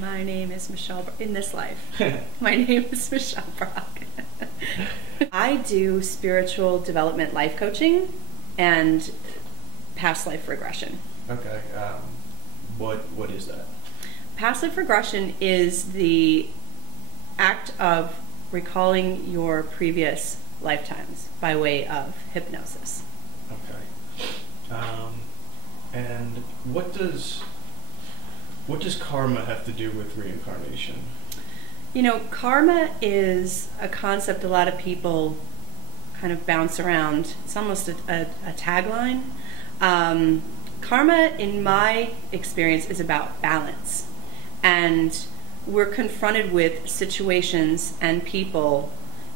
My name is Michelle, in this life, my name is Michelle Brock. I do spiritual development life coaching and past life regression. Okay. What is that? Past life regression is the act of recalling your previous lifetimes by way of hypnosis. Okay. And what does karma have to do with reincarnation? You know, karma is a concept a lot of people kind of bounce around. It's almost a tagline. Karma, in my experience, is about balance. And we're confronted with situations and people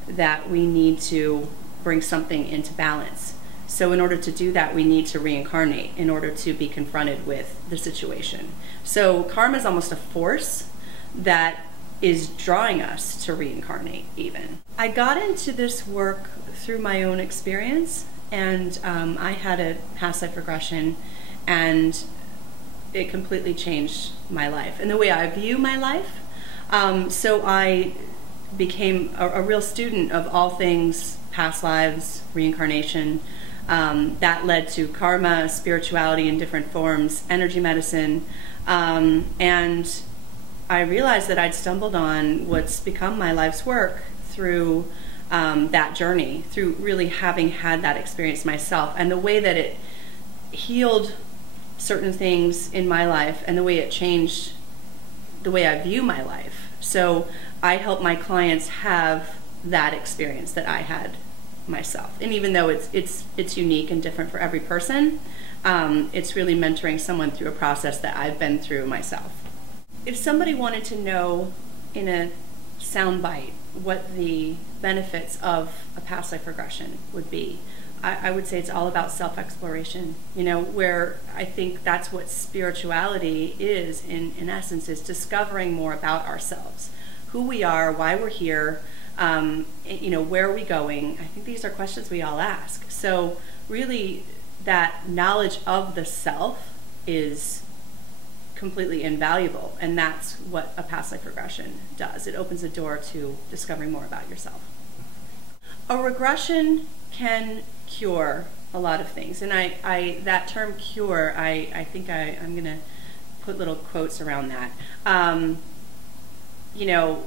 that we need to bring something into balance. So in order to do that, we need to reincarnate in order to be confronted with the situation. So karma is almost a force that is drawing us to reincarnate even. I got into this work through my own experience, and I had a past life regression, and it completely changed my life and the way I view my life. So I became a real student of all things past lives, reincarnation. That led to karma, spirituality in different forms, energy medicine, and I realized that I'd stumbled on what's become my life's work through that journey, through really having had that experience myself, and the way that it healed certain things in my life and the way it changed the way I view my life. So I help my clients have that experience that I had myself. And even though it's unique and different for every person, it's really mentoring someone through a process that I've been through myself. If somebody wanted to know in a soundbite what the benefits of a past life regression would be, I would say it's all about self-exploration, you know, where I think that's what spirituality is in essence, is discovering more about ourselves, who we are, why we're here, you know, where are we going? I think these are questions we all ask. So really that knowledge of the self is completely invaluable, and that's what a past life regression does. It opens the door to discovering more about yourself. A regression can cure a lot of things, and that term cure, I think I'm gonna put little quotes around that. You know,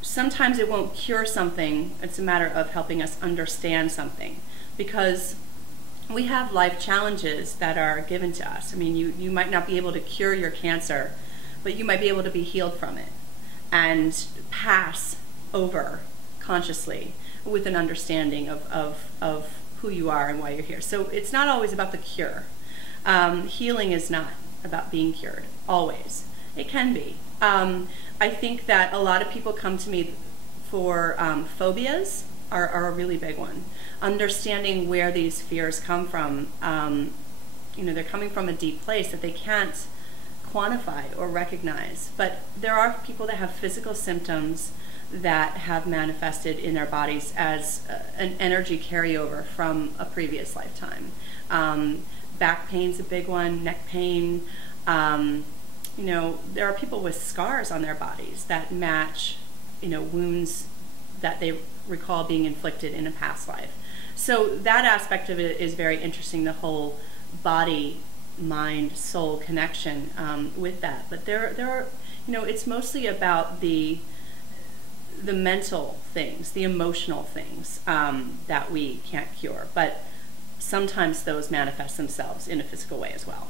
sometimes it won't cure something, it's a matter of helping us understand something, because we have life challenges that are given to us. I mean, you might not be able to cure your cancer, but you might be able to be healed from it and pass over consciously with an understanding of who you are and why you're here. So it's not always about the cure. Healing is not about being cured, always. It can be. I think that a lot of people come to me for phobias are a really big one. Understanding where these fears come from. You know, they're coming from a deep place that they can't quantify or recognize. But there are people that have physical symptoms that have manifested in their bodies as an energy carryover from a previous lifetime. Back pain's a big one, neck pain. You know, there are people with scars on their bodies that match, you know, wounds that they recall being inflicted in a past life. So that aspect of it is very interesting, the whole body, mind, soul connection with that. But there are, you know, it's mostly about the mental things, the emotional things that we can't cure. But sometimes those manifest themselves in a physical way as well.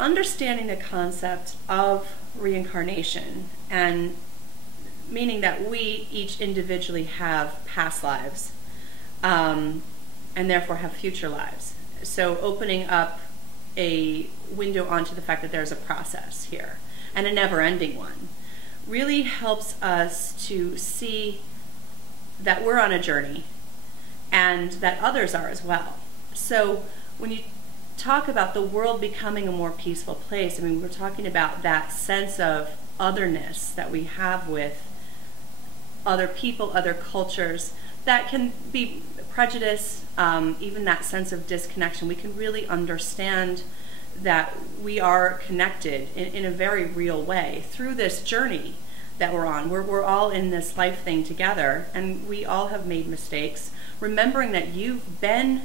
Understanding the concept of reincarnation, and meaning that we each individually have past lives and therefore have future lives. So opening up a window onto the fact that there's a process here, and a never-ending one, really helps us to see that we're on a journey and that others are as well. So when you talk about the world becoming a more peaceful place, I mean, we're talking about that sense of otherness that we have with other people, other cultures, that can be prejudice, even that sense of disconnection. We can really understand that we are connected in a very real way through this journey that we're on. We're all in this life thing together, and we all have made mistakes. Remembering that you've been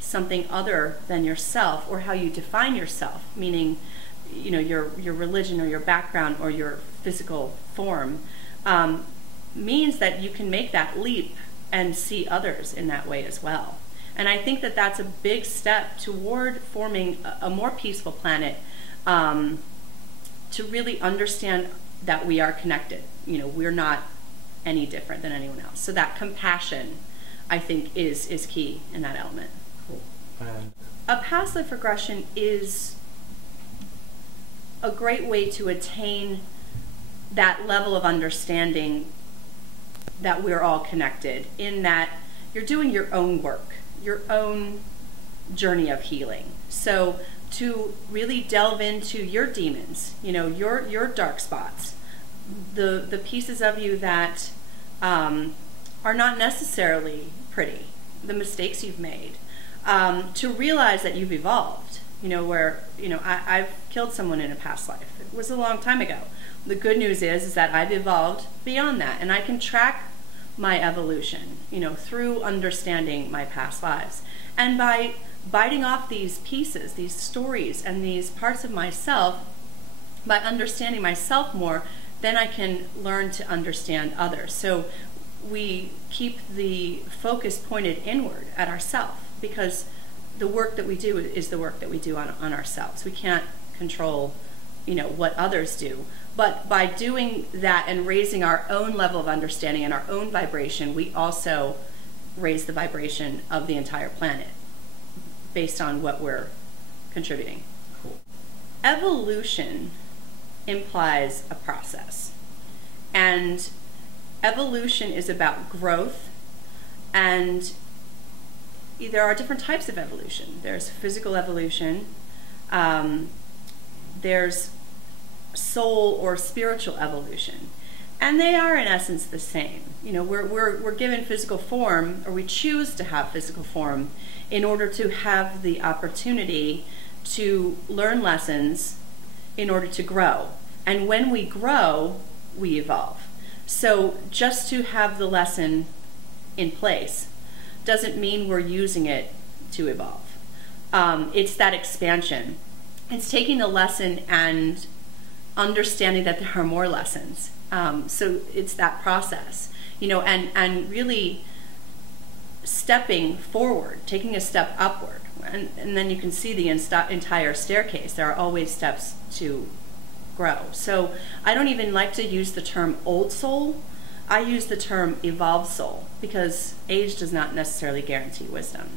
something other than yourself, or how you define yourself, meaning, you know, your religion or your background or your physical form, means that you can make that leap and see others in that way as well. And I think that that's a big step toward forming a more peaceful planet, to really understand that we are connected. You know, we're not any different than anyone else. So that compassion, I think, is key in that element. Cool. And a past life regression is a great way to attain that level of understanding that we're all connected, in that you're doing your own work, your own journey of healing. So to really delve into your demons, you know, your dark spots, the pieces of you that are not necessarily pretty, the mistakes you've made, to realize that you've evolved. You know, where, you know, I've killed someone in a past life. It was a long time ago. The good news is that I've evolved beyond that, and I can track my evolution, you know, through understanding my past lives. And by biting off these pieces, these stories, and these parts of myself, by understanding myself more, then I can learn to understand others. So we keep the focus pointed inward at ourselves, because the work that we do is the work that we do on ourselves. We can't control, you know, what others do. But by doing that and raising our own level of understanding and our own vibration, we also raise the vibration of the entire planet based on what we're contributing. cool. Evolution implies a process. And evolution is about growth, and there are different types of evolution. There's physical evolution, there's soul or spiritual evolution, and they are in essence the same. You know, we're given physical form, or we choose to have physical form, in order to have the opportunity to learn lessons in order to grow. And when we grow, we evolve. So just to have the lesson in place doesn't mean we're using it to evolve. It's that expansion. It's taking the lesson and understanding that there are more lessons. So it's that process, you know, and really stepping forward, taking a step upward. And then you can see the entire staircase. There are always steps to grow. So I don't even like to use the term old soul. I use the term evolved soul, because age does not necessarily guarantee wisdom.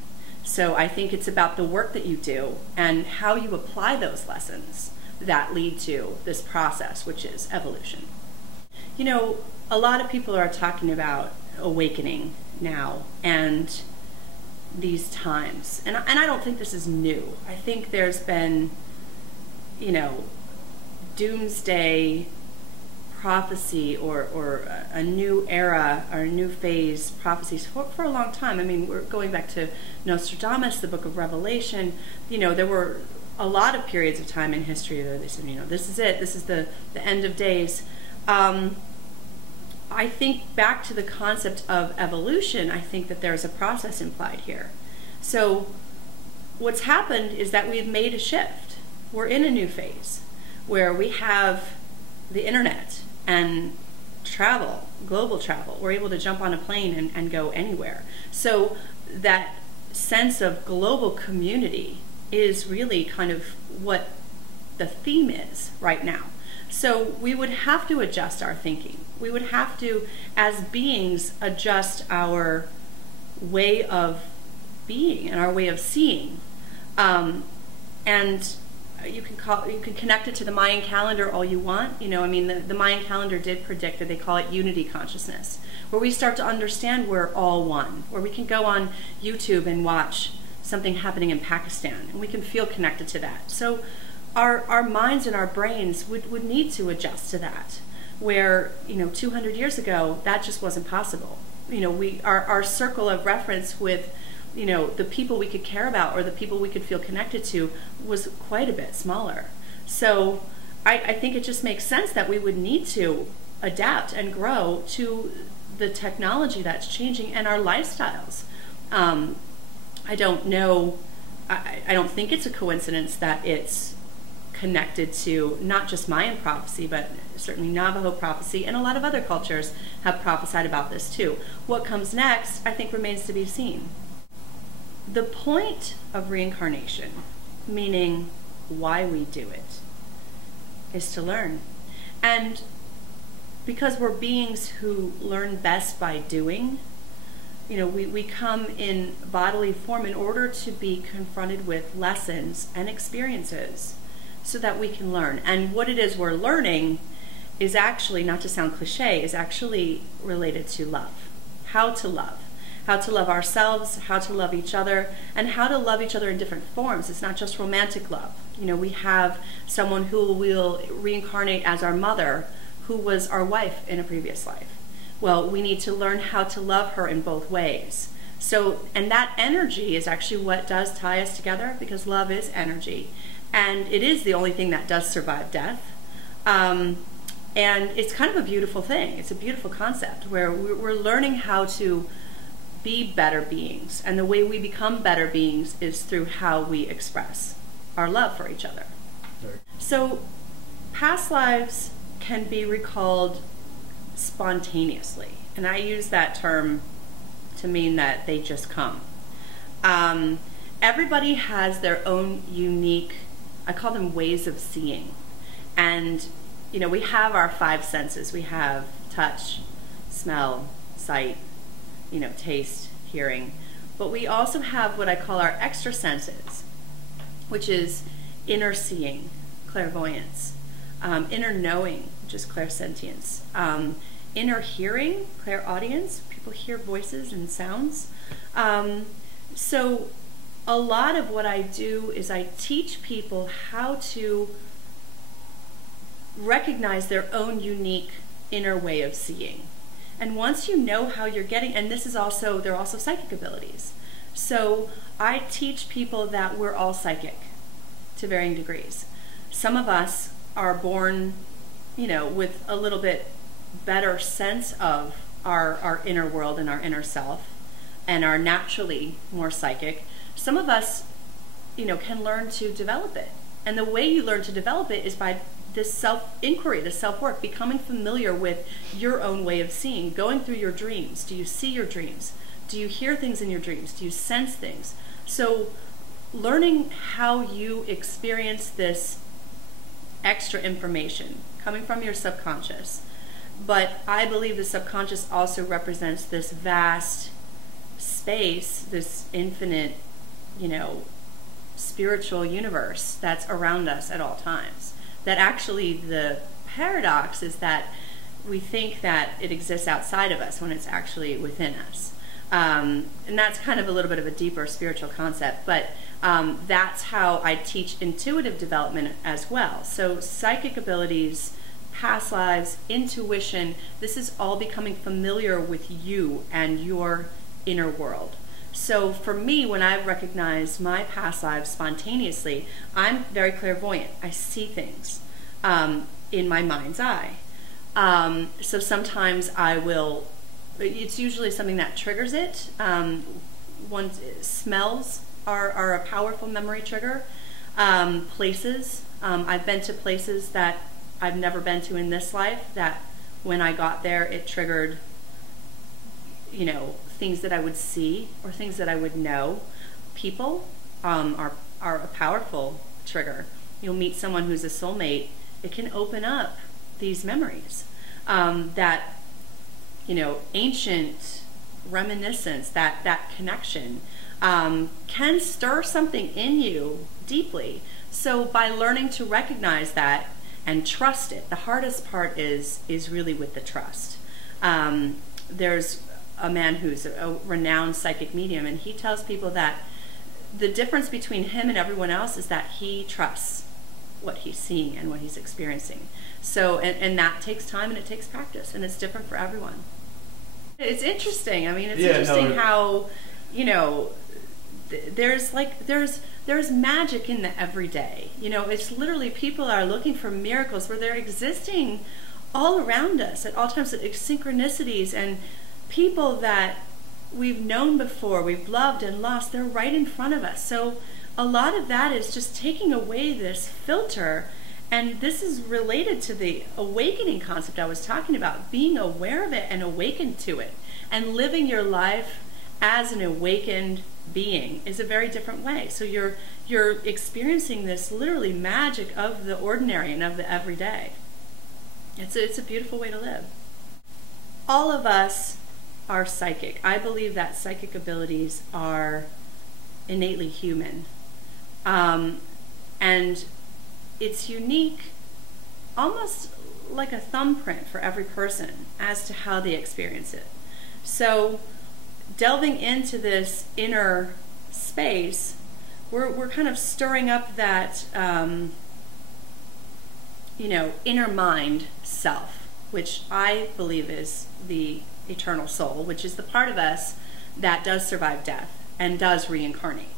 So I think it's about the work that you do and how you apply those lessons that lead to this process, which is evolution. You know, a lot of people are talking about awakening now and these times. And I don't think this is new. I think there's been, you know, doomsday prophecy or a new era or a new phase prophecies for a long time. I mean, we're going back to Nostradamus, the Book of Revelation. You know, there were a lot of periods of time in history where they said, you know, this is it, this is the end of days. I think back to the concept of evolution, I think that there's a process implied here. So what's happened is that we've made a shift. We're in a new phase where we have the internet and travel, global travel. We're able to jump on a plane and go anywhere. So that sense of global community is really kind of what the theme is right now. So we would have to adjust our thinking. We would have to, as beings, adjust our way of being and our way of seeing. And you can connect it to the Mayan calendar all you want. You know, I mean, the Mayan calendar did predict that they call it unity consciousness, where we start to understand we're all one, where we can go on YouTube and watch something happening in Pakistan, and we can feel connected to that. So our minds and our brains would need to adjust to that, where, you know, 200 years ago, that just wasn't possible. You know, our circle of reference with, you know, the people we could care about or the people we could feel connected to was quite a bit smaller. So I think it just makes sense that we would need to adapt and grow to the technology that's changing and our lifestyles. I don't know, I don't think it's a coincidence that it's connected to not just Mayan prophecy, but certainly Navajo prophecy, and a lot of other cultures have prophesied about this too. What comes next, I think, remains to be seen. The point of reincarnation, meaning why we do it, is to learn. And because we're beings who learn best by doing, you know, we come in bodily form in order to be confronted with lessons and experiences so that we can learn. And what it is we're learning is actually, not to sound cliche, is actually related to love. How to love ourselves, how to love each other, and how to love each other in different forms. It's not just romantic love. You know, we have someone who will reincarnate as our mother, who was our wife in a previous life. Well, we need to learn how to love her in both ways. So, and that energy is actually what does tie us together, because love is energy. And it is the only thing that does survive death. And it's kind of a beautiful thing. It's a beautiful concept where we're learning how to be better beings. And the way we become better beings is through how we express our love for each other. Right. So past lives can be recalled spontaneously. And I use that term to mean that they just come. Everybody has their own unique, I call them ways of seeing. And, you know, we have our five senses. We have touch, smell, sight, you know, taste, hearing. But we also have what I call our extra senses, which is inner seeing, clairvoyance, inner knowing, which is clairsentience, inner hearing, clairaudience. People hear voices and sounds. So a lot of what I do is I teach people how to recognize their own unique inner way of seeing. And once you know how you're getting, and this is also, they're also psychic abilities. So I teach people that we're all psychic to varying degrees. Some of us are born, you know, with a little bit better sense of our inner world and our inner self, and are naturally more psychic. Some of us, you know, can learn to develop it. And the way you learn to develop it is by this self-inquiry, this self-work, becoming familiar with your own way of seeing, going through your dreams. Do you see your dreams? Do you hear things in your dreams? Do you sense things? So learning how you experience this extra information coming from your subconscious. But I believe the subconscious also represents this vast space, this infinite, you know, spiritual universe that's around us at all times. That actually the paradox is that we think that it exists outside of us when it's actually within us. And that's kind of a little bit of a deeper spiritual concept, but that's how I teach intuitive development as well. So psychic abilities, past lives, intuition, this is all becoming familiar with you and your inner world. So for me, when I recognize my past lives spontaneously, I'm very clairvoyant. I see things in my mind's eye. So sometimes I will, it's usually something that triggers it. Smells are a powerful memory trigger. Places, I've been to places that I've never been to in this life, that when I got there, it triggered, you know, things that I would see or things that I would know. People are a powerful trigger. You'll meet someone who's a soulmate. It can open up these memories that, you know, ancient reminiscence, that connection can stir something in you deeply. So by learning to recognize that and trust it, the hardest part is really with the trust. There's a man who's a renowned psychic medium, and he tells people that the difference between him and everyone else is that he trusts what he's seeing and what he's experiencing. So, and that takes time and it takes practice, and it's different for everyone. It's interesting. I mean, it's interesting how, you know, there's magic in the everyday. You know, it's literally people are looking for miracles where they're existing all around us at all times, synchronicities and people that we've known before, we've loved and lost, they're right in front of us. So a lot of that is just taking away this filter. And this is related to the awakening concept I was talking about, being aware of it and awakened to it, and living your life as an awakened being is a very different way. So you're experiencing this literally magic of the ordinary and of the everyday. It's a beautiful way to live. All of us are psychic. I believe that psychic abilities are innately human. And it's unique, almost like a thumbprint for every person as to how they experience it. So delving into this inner space, we're kind of stirring up that inner mind self, which I believe is the eternal soul, which is the part of us that does survive death and does reincarnate.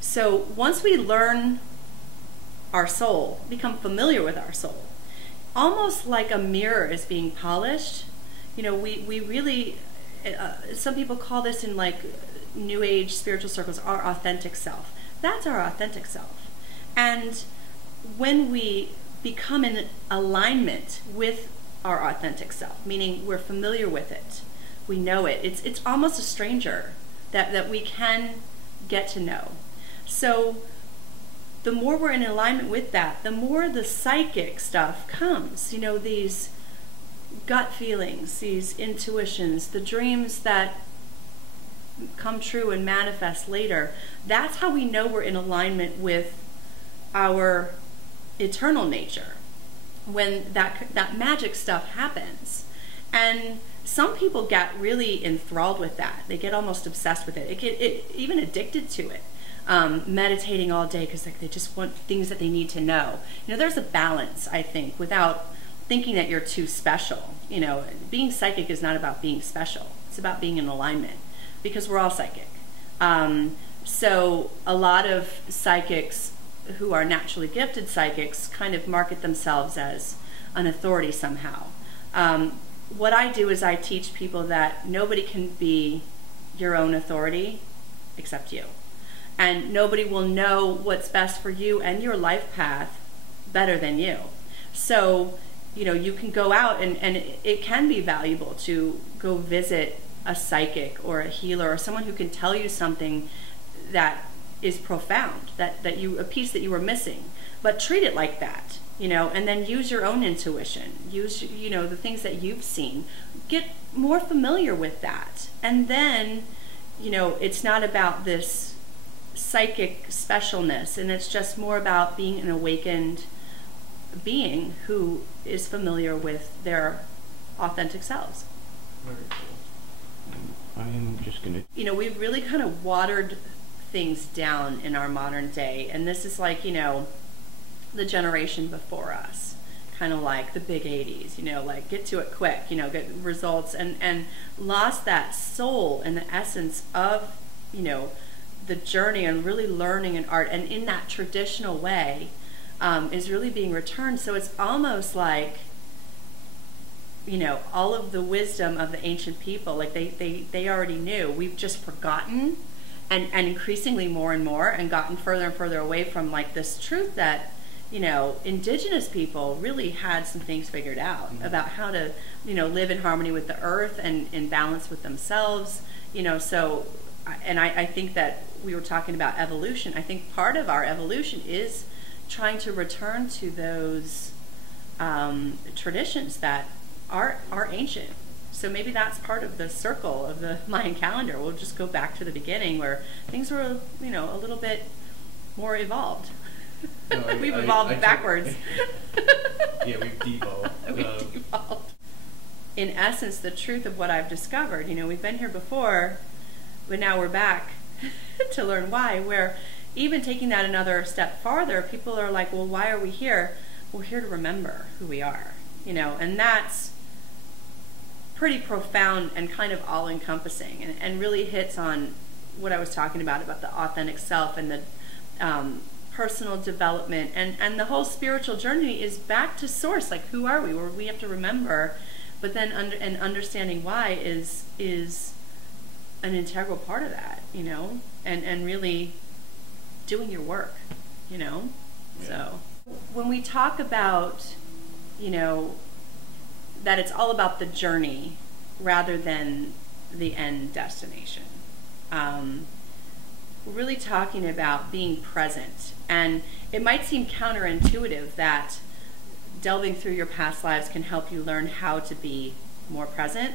So once we learn our soul, become familiar with our soul, almost like a mirror is being polished, we really, some people call this in like New Age spiritual circles, our authentic self. That's our authentic self. And when we become in alignment with our authentic self, meaning we're familiar with it, we know it, it's almost a stranger that we can get to know. So the more we're in alignment with that, the more the psychic stuff comes, these gut feelings, these intuitions, the dreams that come true and manifest later. That's how we know we're in alignment with our eternal nature, when that magic stuff happens. And some people get really enthralled with that. They get almost obsessed with it. It even addicted to it. Meditating all day because they just want things that they need to know. There's a balance, I think, without thinking that you're too special. Being psychic is not about being special. It's about being in alignment, because we're all psychic. So a lot of psychics who are naturally gifted psychics kind of market themselves as an authority somehow. What I do is I teach people that nobody can be your own authority except you. And nobody will know what's best for you and your life path better than you. So, you can go out and it can be valuable to go visit a psychic or a healer or someone who can tell you something that is profound, a piece that you were missing. But treat it like that, and then use your own intuition. Use, the things that you've seen. Get more familiar with that. And then, it's not about this psychic specialness, and it's just more about being an awakened being who is familiar with their authentic selves. Very cool. I'm just gonna... we've really kind of watered things down in our modern day, and this is like, the generation before us, kind of like the big 80s, like get to it quick, get results, and lost that soul and the essence of, the journey and really learning an art, and in that traditional way is really being returned. So it's almost like, all of the wisdom of the ancient people, like they already knew. We've just forgotten, and increasingly more and more, and gotten further and further away from like this truth that, indigenous people really had some things figured out about how to, live in harmony with the earth and in balance with themselves, so. And I think that we were talking about evolution. I think part of our evolution is trying to return to those traditions that are ancient. So maybe that's part of the circle of the Mayan calendar. We'll just go back to the beginning where things were, a little bit more evolved. No, we've evolved backwards. Yeah, we've devolved. We've devolved. In essence, the truth of what I've discovered, we've been here before, but now we're back to learn why, where even taking that another step farther, people are like, well, why are we here? We're here to remember who we are, and that's pretty profound and kind of all-encompassing, and really hits on, what I was talking about the authentic self and the personal development, and the whole spiritual journey is back to source. Like, who are we? Where we have to remember, but then understanding why is an integral part of that, you know, and really doing your work, you know. Yeah. So when we talk about, you know, that it's all about the journey rather than the end destination, we're really talking about being present. And it might seem counterintuitive that delving through your past lives can help you learn how to be more present,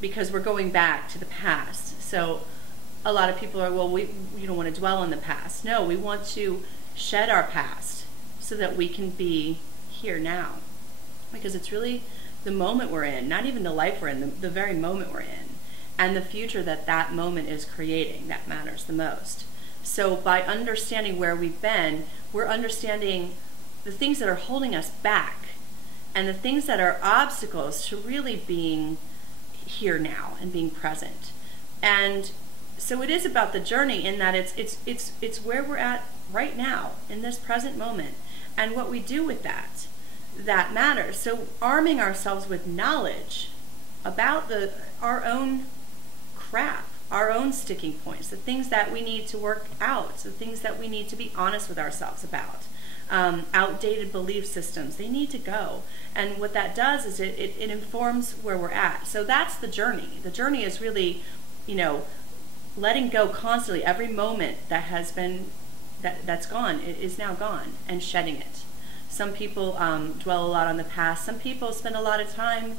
because we're going back to the past. So a lot of people are, well, you don't want to dwell on the past. No, we want to shed our past so that we can be here now, because it's really the moment we're in, not even the life we're in, the very moment we're in, and the future that that moment is creating that matters the most. So by understanding where we've been, we're understanding the things that are holding us back and the things that are obstacles to really being here now and being present. And so it is about the journey, in that it's where we're at right now in this present moment, and what we do with that matters. So arming ourselves with knowledge about our own crap, our own sticking points, the things that we need to work out, the things that we need to be honest with ourselves about, outdated belief systems, they need to go. And what that does is it informs where we're at. So that's the journey. The journey is really, you know, letting go constantly. Every moment that has been, that's gone, it is now gone, and shedding it. Some people dwell a lot on the past. Some people spend a lot of time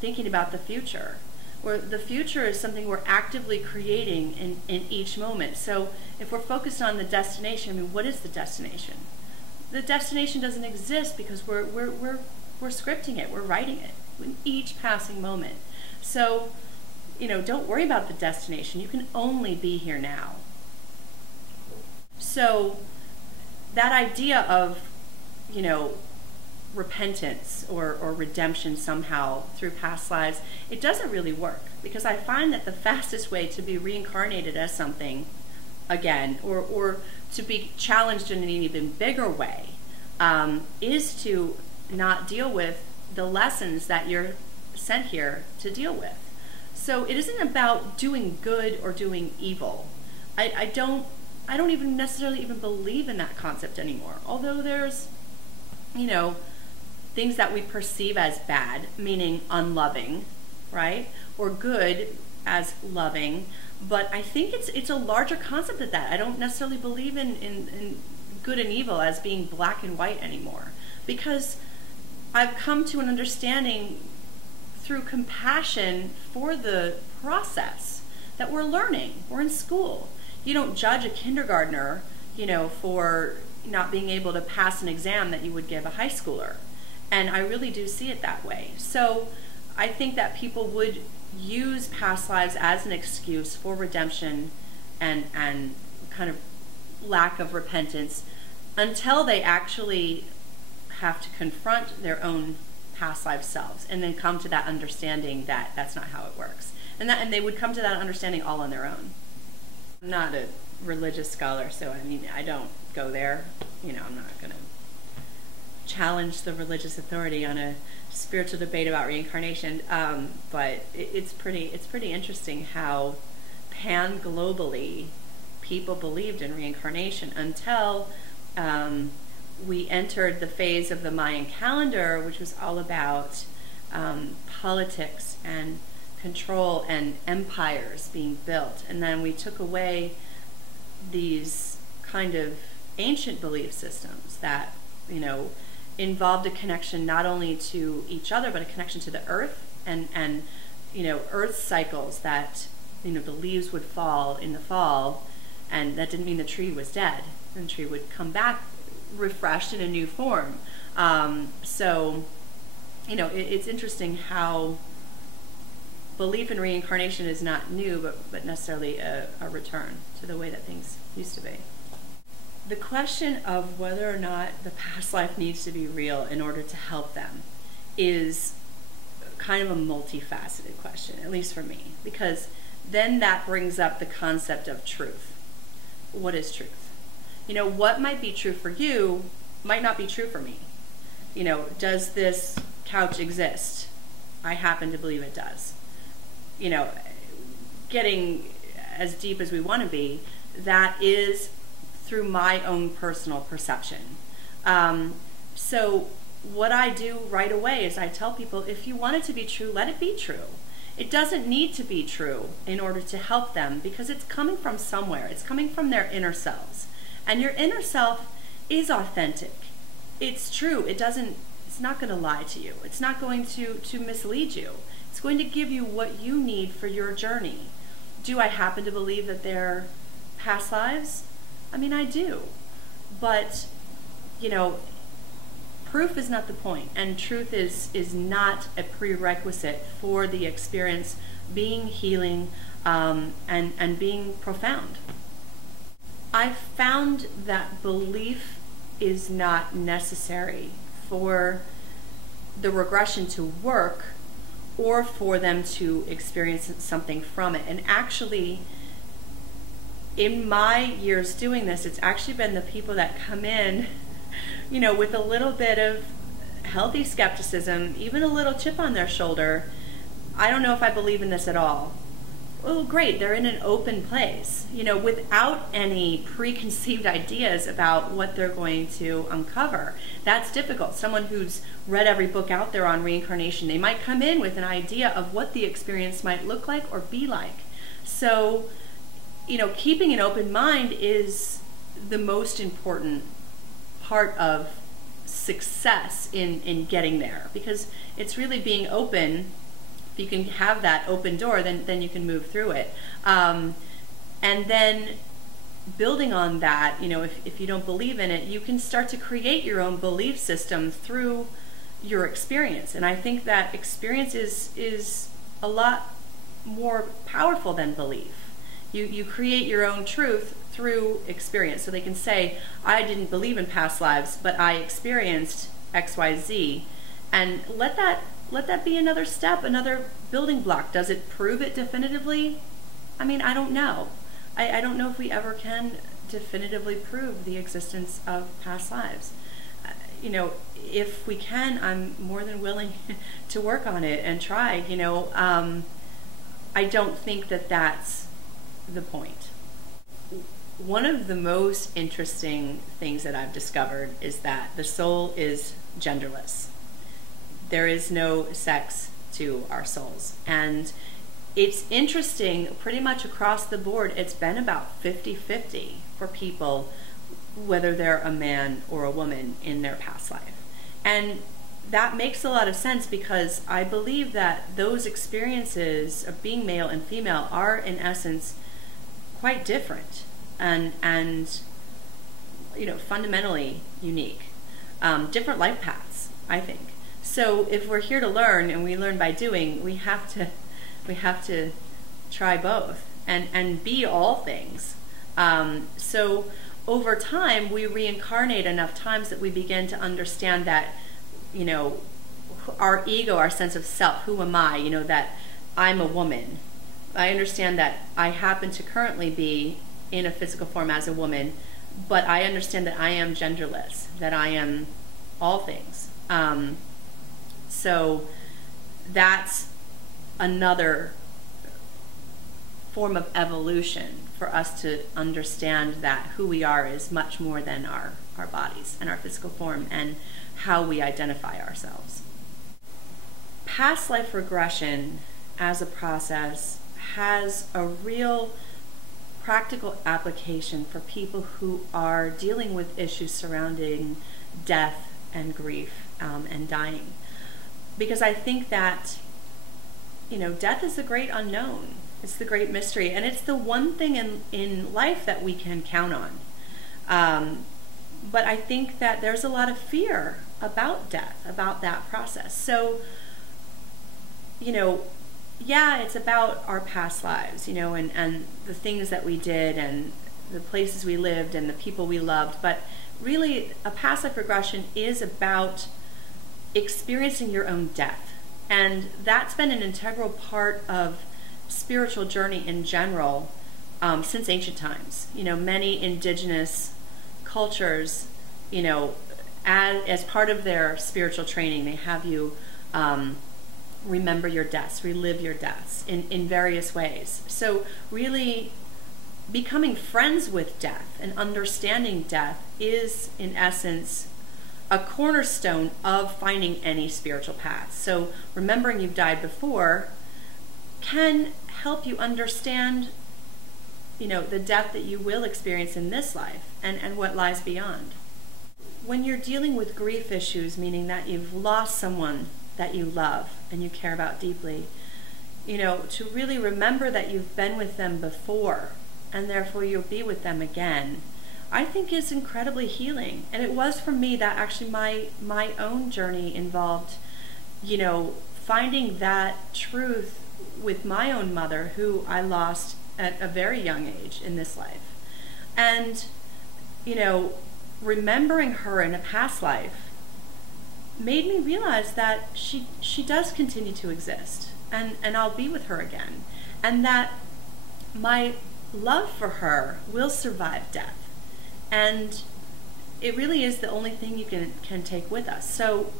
thinking about the future, where the future is something we're actively creating in each moment. So if we're focused on the destination, I mean, what is the destination? The destination doesn't exist because we're scripting it, we're writing it in each passing moment. So, you know, don't worry about the destination. You can only be here now. So that idea of, you know, repentance or redemption somehow through past lives, it doesn't really work, because I find that the fastest way to be reincarnated as something again, or to be challenged in an even bigger way, is to not deal with the lessons that you're sent here to deal with. So it isn't about doing good or doing evil. I don't even necessarily even believe in that concept anymore. Although there's, you know, things that we perceive as bad, meaning unloving, right? Or good as loving. But I think it's a larger concept than that. I don't necessarily believe in good and evil as being black and white anymore, because I've come to an understanding through compassion for the process that we're learning. We're in school. You don't judge a kindergartner, you know, for not being able to pass an exam that you would give a high schooler. And I really do see it that way. So I think that people would use past lives as an excuse for redemption and kind of lack of repentance, until they actually have to confront their own past life selves, and then come to that understanding that that's not how it works. And they would come to that understanding all on their own. I'm not a religious scholar, so I mean, I don't go there. You know, I'm not going to challenge the religious authority on a spiritual debate about reincarnation. But it's pretty interesting how pan-globally people believed in reincarnation until we entered the phase of the Mayan calendar, which was all about politics and control and empires being built. And then we took away these kind of ancient belief systems that, you know, involved a connection not only to each other, but a connection to the earth and you know, earth cycles, that, you know, the leaves would fall in the fall, and that didn't mean the tree was dead. And the tree would come back refreshed in a new form. So, you know, it's interesting how belief in reincarnation is not new, but necessarily a return to the way that things used to be. The question of whether or not the past life needs to be real in order to help them is kind of a multifaceted question, at least for me, because then that brings up the concept of truth. What is truth? You know, what might be true for you might not be true for me. You know, does this couch exist? I happen to believe it does. You know, getting as deep as we want to be, that is through my own personal perception. So what I do right away is I tell people, if you want it to be true, let it be true. It doesn't need to be true in order to help them, because it's coming from somewhere. It's coming from their inner selves. And your inner self is authentic. It's true. It's not going to lie to you. It's not going to mislead you. It's going to give you what you need for your journey. Do I happen to believe that they're past lives? I mean, I do. But, you know, proof is not the point, and truth is not a prerequisite for the experience being healing and being profound. I've found that belief is not necessary for the regression to work or for them to experience something from it. And actually, in my years doing this, it's actually been the people that come in, you know, with a little bit of healthy skepticism, even a little chip on their shoulder. I don't know if I believe in this at all. Well, great, they're in an open place, you know, without any preconceived ideas about what they're going to uncover. That's difficult. Someone who's read every book out there on reincarnation, they might come in with an idea of what the experience might look like or be like. So, you know, keeping an open mind is the most important part of success in getting there, because it's really being open. If you can have that open door, then you can move through it. And then building on that, you know, if you don't believe in it, you can start to create your own belief system through your experience. And I think that experience is a lot more powerful than belief. You create your own truth through experience. So they can say, I didn't believe in past lives, but I experienced XYZ. And let that be another step, another building block. Does it prove it definitively? I mean, I don't know. I don't know if we ever can definitively prove the existence of past lives. You know, if we can, I'm more than willing to work on it and try. You know, I don't think that that's the point. One of the most interesting things that I've discovered is that the soul is genderless. There is no sex to our souls. And it's interesting, pretty much across the board, it's been about 50-50 for people, whether they're a man or a woman in their past life. And that makes a lot of sense, because I believe that those experiences of being male and female are, in essence, quite different and you know, fundamentally unique. Different life paths, I think. So if we're here to learn, and we learn by doing, we have to try both and be all things. So over time, we reincarnate enough times that we begin to understand that, you know, our ego, our sense of self, who am I? You know, that I'm a woman. I understand that I happen to currently be in a physical form as a woman, but I understand that I am genderless, that I am all things. So that's another form of evolution for us to understand that who we are is much more than our bodies and our physical form and how we identify ourselves. Past life regression as a process has a real practical application for people who are dealing with issues surrounding death and grief and dying. Because I think that, you know, death is the great unknown. It's the great mystery, and it's the one thing in life that we can count on. But I think that there's a lot of fear about death, about that process. So, you know, yeah, it's about our past lives, you know, and the things that we did and the places we lived and the people we loved. But really, a past life regression is about experiencing your own death. And that's been an integral part of spiritual journey in general since ancient times. You know, many indigenous cultures, you know, as part of their spiritual training, they have you remember your deaths, relive your deaths in various ways. So really becoming friends with death and understanding death is, in essence, a cornerstone of finding any spiritual path. So remembering you've died before can help you understand, you know, the death that you will experience in this life and what lies beyond. When you're dealing with grief issues, meaning that you've lost someone that you love and you care about deeply, you know, to really remember that you've been with them before and therefore you'll be with them again, I think is incredibly healing. And it was for me that actually my own journey involved, you know, finding that truth with my own mother, who I lost at a very young age in this life. And, you know, remembering her in a past life made me realize that she does continue to exist, and I'll be with her again, and that my love for her will survive death. And it really is the only thing you can take with us. So,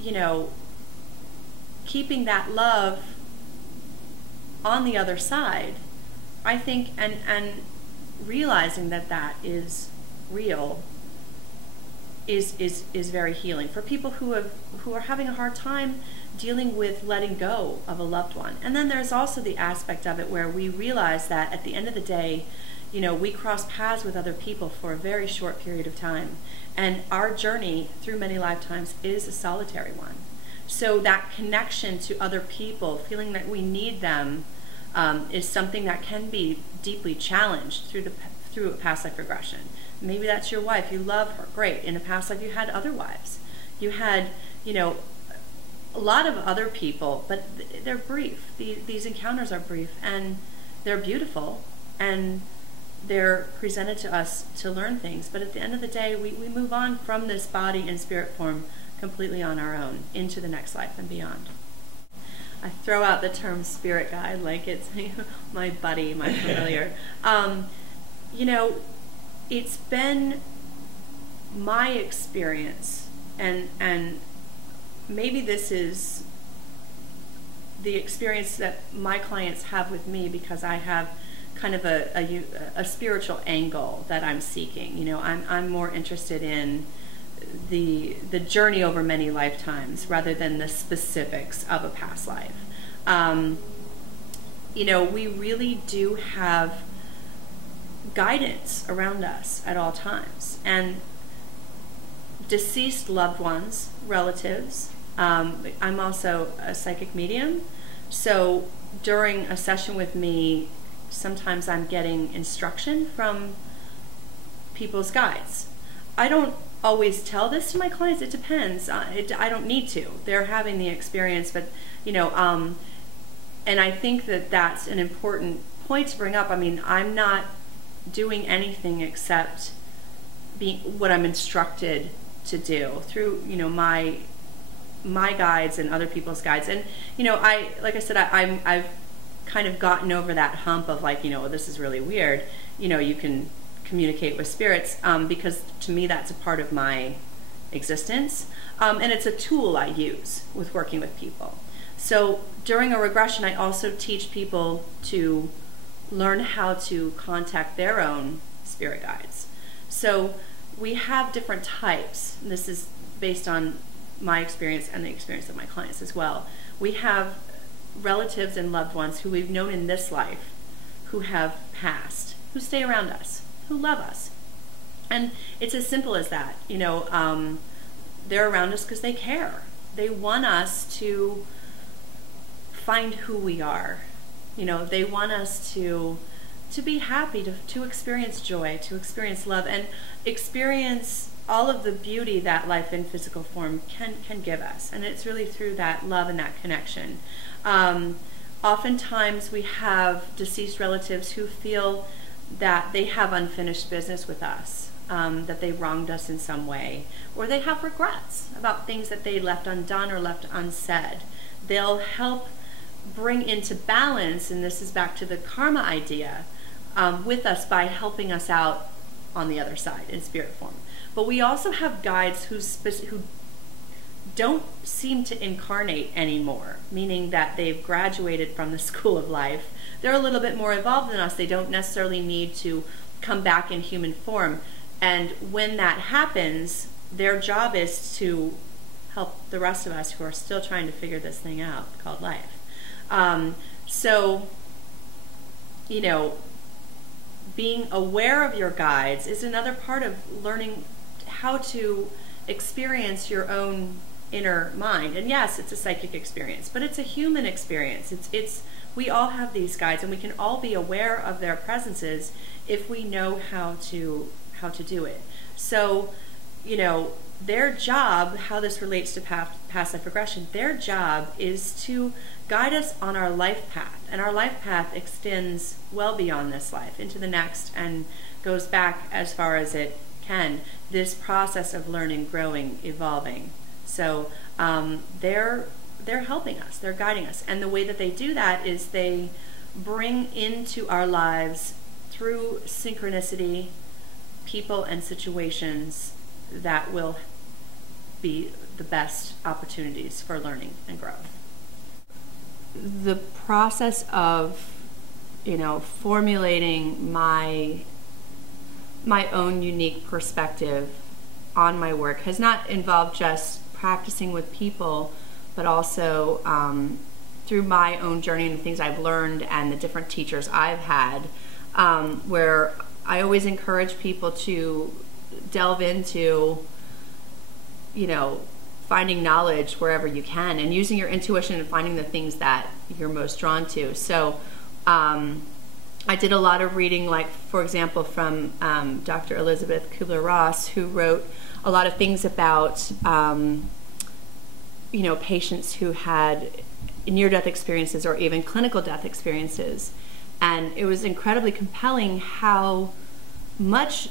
you know, keeping that love on the other side, I think, and realizing that that is real is very healing for people who are having a hard time dealing with letting go of a loved one. And then there's also the aspect of it where we realize that at the end of the day, you know, we cross paths with other people for a very short period of time, and our journey through many lifetimes is a solitary one. So that connection to other people, feeling that we need them, is something that can be deeply challenged through a past life regression. Maybe that's your wife, you love her, great. In a past life you had other wives. You had, you know, a lot of other people, but they're brief. These encounters are brief, and they're beautiful, and they're presented to us to learn things. But at the end of the day, we move on from this body and spirit form completely on our own into the next life and beyond. I throw out the term spirit guide like it's my buddy, my familiar. You know, it's been my experience, and maybe this is the experience that my clients have with me, because I have kind of a spiritual angle that I'm seeking. You know, I'm more interested in the journey over many lifetimes rather than the specifics of a past life. You know, we really do have guidance around us at all times, and deceased loved ones, relatives. I'm also a psychic medium, so during a session with me, sometimes I'm getting instruction from people's guides. I don't always tell this to my clients. It depends. I don't need to. They're having the experience, but you know, and I think that that's an important point to bring up. I mean, I'm not doing anything except being what I'm instructed to do through, you know, my guides and other people's guides. And you know, like I said, I've kind of gotten over that hump of like, you know, this is really weird. You know, you can communicate with spirits, because to me that's a part of my existence, and it's a tool I use with working with people. So during a regression, I also teach people to learn how to contact their own spirit guides. So we have different types, and this is based on my experience and the experience of my clients as well. We have relatives and loved ones who we've known in this life, who have passed, who stay around us, who love us. And it's as simple as that. You know, they're around us because they care. They want us to find who we are. You know, they want us to be happy, to experience joy, to experience love, and experience all of the beauty that life in physical form can give us. And it's really through that love and that connection. Oftentimes we have deceased relatives who feel that they have unfinished business with us, that they wronged us in some way, or they have regrets about things that they left undone or left unsaid. They'll help bring into balance, and this is back to the karma idea, with us by helping us out on the other side in spirit form. But we also have guides who don't seem to incarnate anymore, meaning that they've graduated from the school of life. They're a little bit more evolved than us. They don't necessarily need to come back in human form. And when that happens, their job is to help the rest of us who are still trying to figure this thing out called life. So, you know, being aware of your guides is another part of learning how to experience your own inner mind. And yes, it's a psychic experience, but it's a human experience. We all have these guides, and we can all be aware of their presences if we know how to do it. So, you know, their job, how this relates to past life regression, their job is to guide us on our life path. And our life path extends well beyond this life into the next and goes back as far as it can. This process of learning, growing, evolving. So they're helping us, they're guiding us. And the way that they do that is they bring into our lives through synchronicity people and situations that will be the best opportunities for learning and growth. The process of, you know, formulating my own unique perspective on my work has not involved just practicing with people, but also through my own journey and the things I've learned and the different teachers I've had, where I always encourage people to delve into, you know, finding knowledge wherever you can and using your intuition and finding the things that you're most drawn to. So I did a lot of reading, like, for example, from Dr. Elizabeth Kubler-Ross, who wrote a lot of things about, you know, patients who had near-death experiences or even clinical death experiences. And it was incredibly compelling how much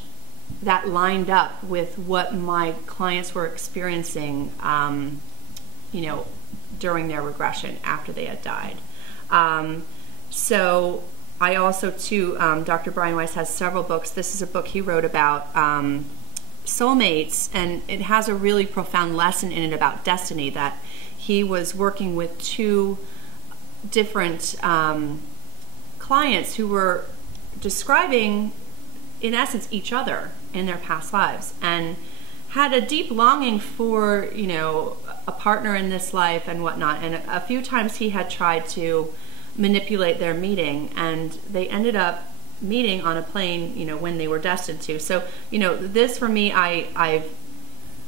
that lined up with what my clients were experiencing, you know, during their regression after they had died. So I also, too, Dr. Brian Weiss has several books. This is a book he wrote about soulmates, and it has a really profound lesson in it about destiny, that he was working with two different clients who were describing, in essence, each other in their past lives, and had a deep longing for, you know, a partner in this life and whatnot. And a few times he had tried to manipulate their meeting, and they ended up meeting on a plane, you know, when they were destined to. So, you know, this for me, I've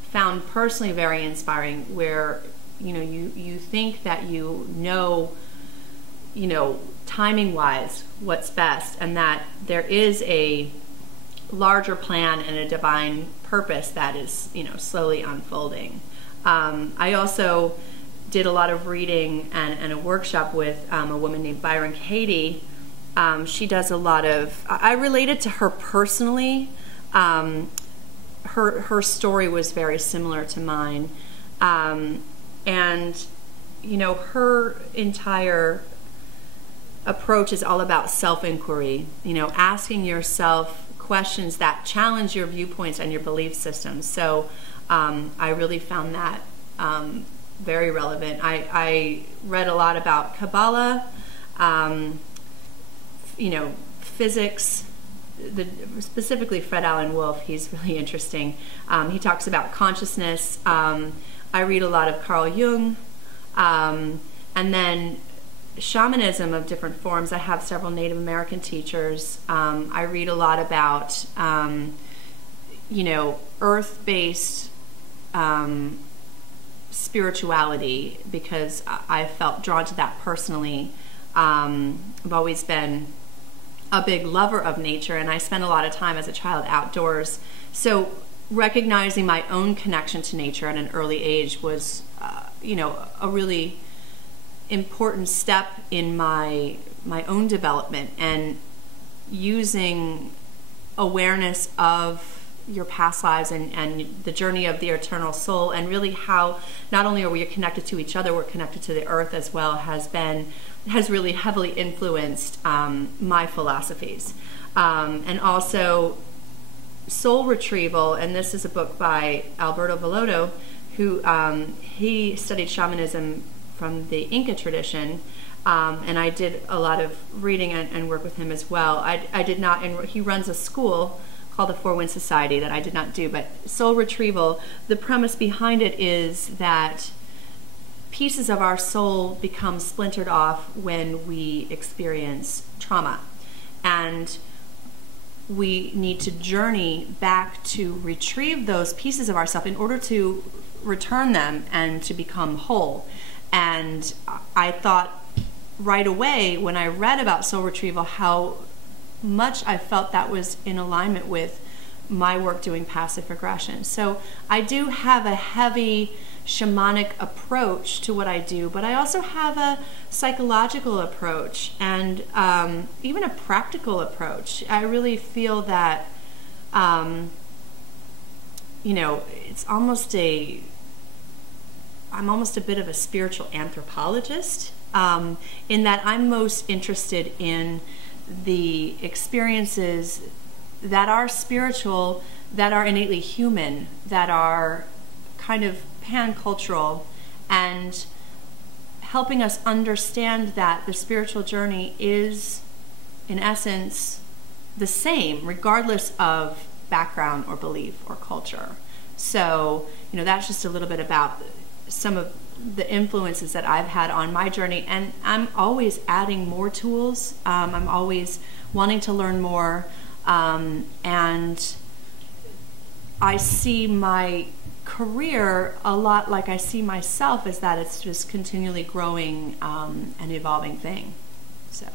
found personally very inspiring, where, you know, you think that you know, timing wise what's best, and that there is a larger plan and a divine purpose that is, you know, slowly unfolding. I also did a lot of reading and a workshop with a woman named Byron Katie. She does a lot of, I related to her personally. Her story was very similar to mine. And, you know, her entire approach is all about self-inquiry, you know, asking yourself questions that challenge your viewpoints and your belief systems. So I really found that very relevant. I read a lot about Kabbalah, you know, physics, specifically Fred Alan Wolf. He's really interesting. He talks about consciousness. I read a lot of Carl Jung, and then shamanism of different forms. I have several Native American teachers. I read a lot about, you know, earth-based spirituality, because I felt drawn to that personally. I've always been a big lover of nature, and I spent a lot of time as a child outdoors. So recognizing my own connection to nature at an early age was, you know, a really important step in my own development, and using awareness of your past lives and the journey of the eternal soul, and really how not only are we connected to each other, we're connected to the earth as well, has really heavily influenced my philosophies. And also Soul Retrieval, and this is a book by Alberto Villoldo, who he studied shamanism from the Inca tradition, and I did a lot of reading and work with him as well. I did not, and he runs a school called the Four Winds Society that I did not do, but Soul Retrieval, the premise behind it is that pieces of our soul become splintered off when we experience trauma, and we need to journey back to retrieve those pieces of ourselves in order to return them and to become whole. And I thought right away when I read about soul retrieval how much I felt that was in alignment with my work doing passive regression. So I do have a heavy shamanic approach to what I do, but I also have a psychological approach and even a practical approach. I really feel that, you know, I'm almost a bit of a spiritual anthropologist, in that I'm most interested in the experiences that are spiritual, that are innately human, that are kind of pan-cultural, and helping us understand that the spiritual journey is, in essence, the same, regardless of background or belief or culture. So, you know, that's just a little bit about some of the influences that I've had on my journey, and I'm always adding more tools. I'm always wanting to learn more, and I see my career a lot like I see myself, is that it's just continually growing and evolving thing. So.